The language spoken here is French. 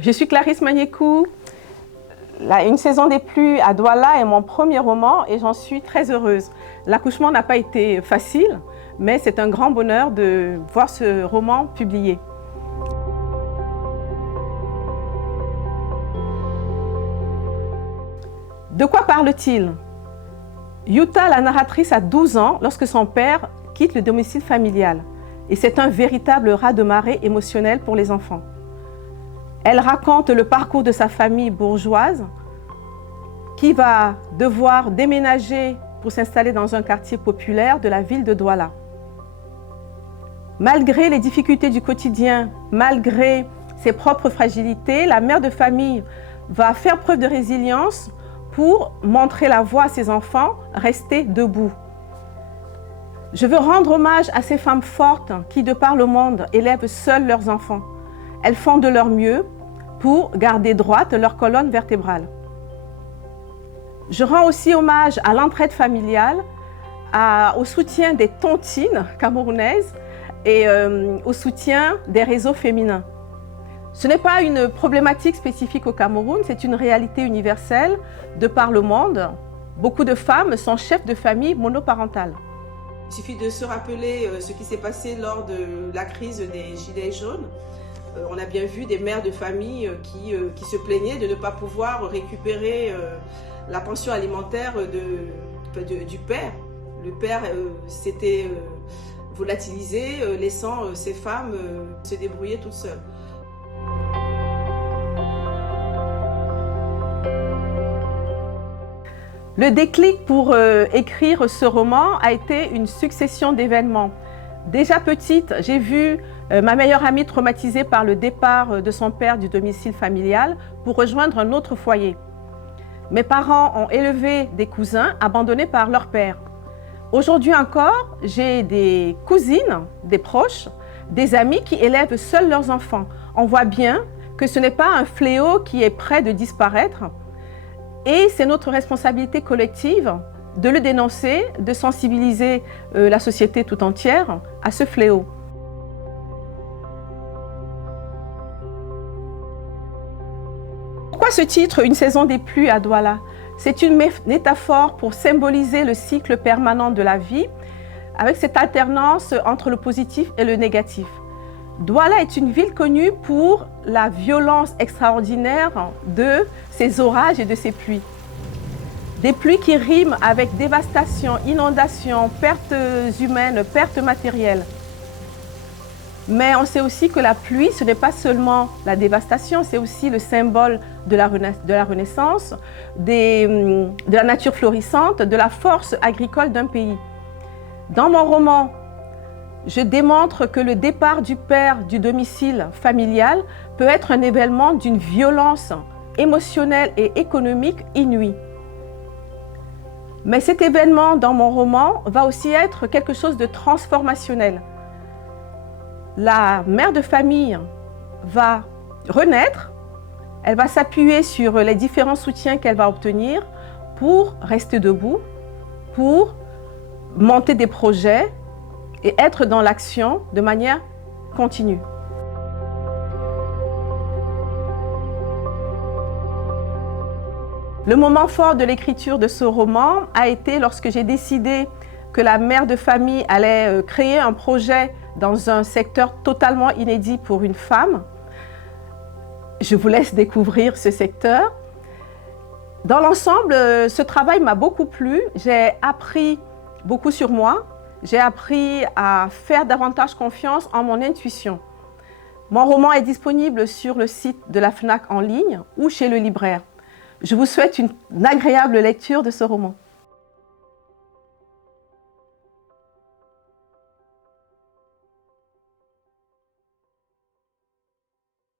Je suis Clarisse Magnécou. Une saison des pluies à Douala est mon premier roman et j'en suis très heureuse. L'accouchement n'a pas été facile, mais c'est un grand bonheur de voir ce roman publié. De quoi parle-t-il? Yuta, la narratrice, a 12 ans lorsque son père quitte le domicile familial. Et c'est un véritable raz-de-marée émotionnel pour les enfants. Elle raconte le parcours de sa famille bourgeoise qui va devoir déménager pour s'installer dans un quartier populaire de la ville de Douala. Malgré les difficultés du quotidien, malgré ses propres fragilités, la mère de famille va faire preuve de résilience pour montrer la voie à ses enfants, rester debout. Je veux rendre hommage à ces femmes fortes qui, de par le monde, élèvent seules leurs enfants. Elles font de leur mieux pour garder droite leur colonne vertébrale. Je rends aussi hommage à l'entraide familiale, au soutien des tontines camerounaises et au soutien des réseaux féminins. Ce n'est pas une problématique spécifique au Cameroun, c'est une réalité universelle de par le monde. Beaucoup de femmes sont chefs de famille monoparentales. Il suffit de se rappeler ce qui s'est passé lors de la crise des Gilets jaunes. On a bien vu des mères de famille qui se plaignaient de ne pas pouvoir récupérer la pension alimentaire du père. Le père s'était volatilisé, laissant ces femmes se débrouiller toutes seules. Le déclic pour écrire ce roman a été une succession d'événements. Déjà petite, j'ai vu ma meilleure amie traumatisée par le départ de son père du domicile familial pour rejoindre un autre foyer. Mes parents ont élevé des cousins abandonnés par leur père. Aujourd'hui encore, j'ai des cousines, des proches, des amis qui élèvent seuls leurs enfants. On voit bien que ce n'est pas un fléau qui est prêt de disparaître. Et c'est notre responsabilité collective de le dénoncer, de sensibiliser la société tout entière à ce fléau. Pourquoi ce titre, Une saison des pluies à Douala? C'est une métaphore pour symboliser le cycle permanent de la vie, avec cette alternance entre le positif et le négatif. Douala est une ville connue pour la violence extraordinaire de ses orages et de ses pluies. Des pluies qui riment avec dévastation, inondation, pertes humaines, pertes matérielles. Mais on sait aussi que la pluie, ce n'est pas seulement la dévastation, c'est aussi le symbole de la renaissance, de la nature florissante, de la force agricole d'un pays. Dans mon roman, je démontre que le départ du père du domicile familial peut être un événement d'une violence émotionnelle et économique inouïe. Mais cet événement dans mon roman va aussi être quelque chose de transformationnel. La mère de famille va renaître, elle va s'appuyer sur les différents soutiens qu'elle va obtenir pour rester debout, pour monter des projets et être dans l'action de manière continue. Le moment fort de l'écriture de ce roman a été lorsque j'ai décidé que la mère de famille allait créer un projet dans un secteur totalement inédit pour une femme. Je vous laisse découvrir ce secteur. Dans l'ensemble, ce travail m'a beaucoup plu. J'ai appris beaucoup sur moi. J'ai appris à faire davantage confiance en mon intuition. Mon roman est disponible sur le site de la FNAC en ligne ou chez le libraire. Je vous souhaite une agréable lecture de ce roman.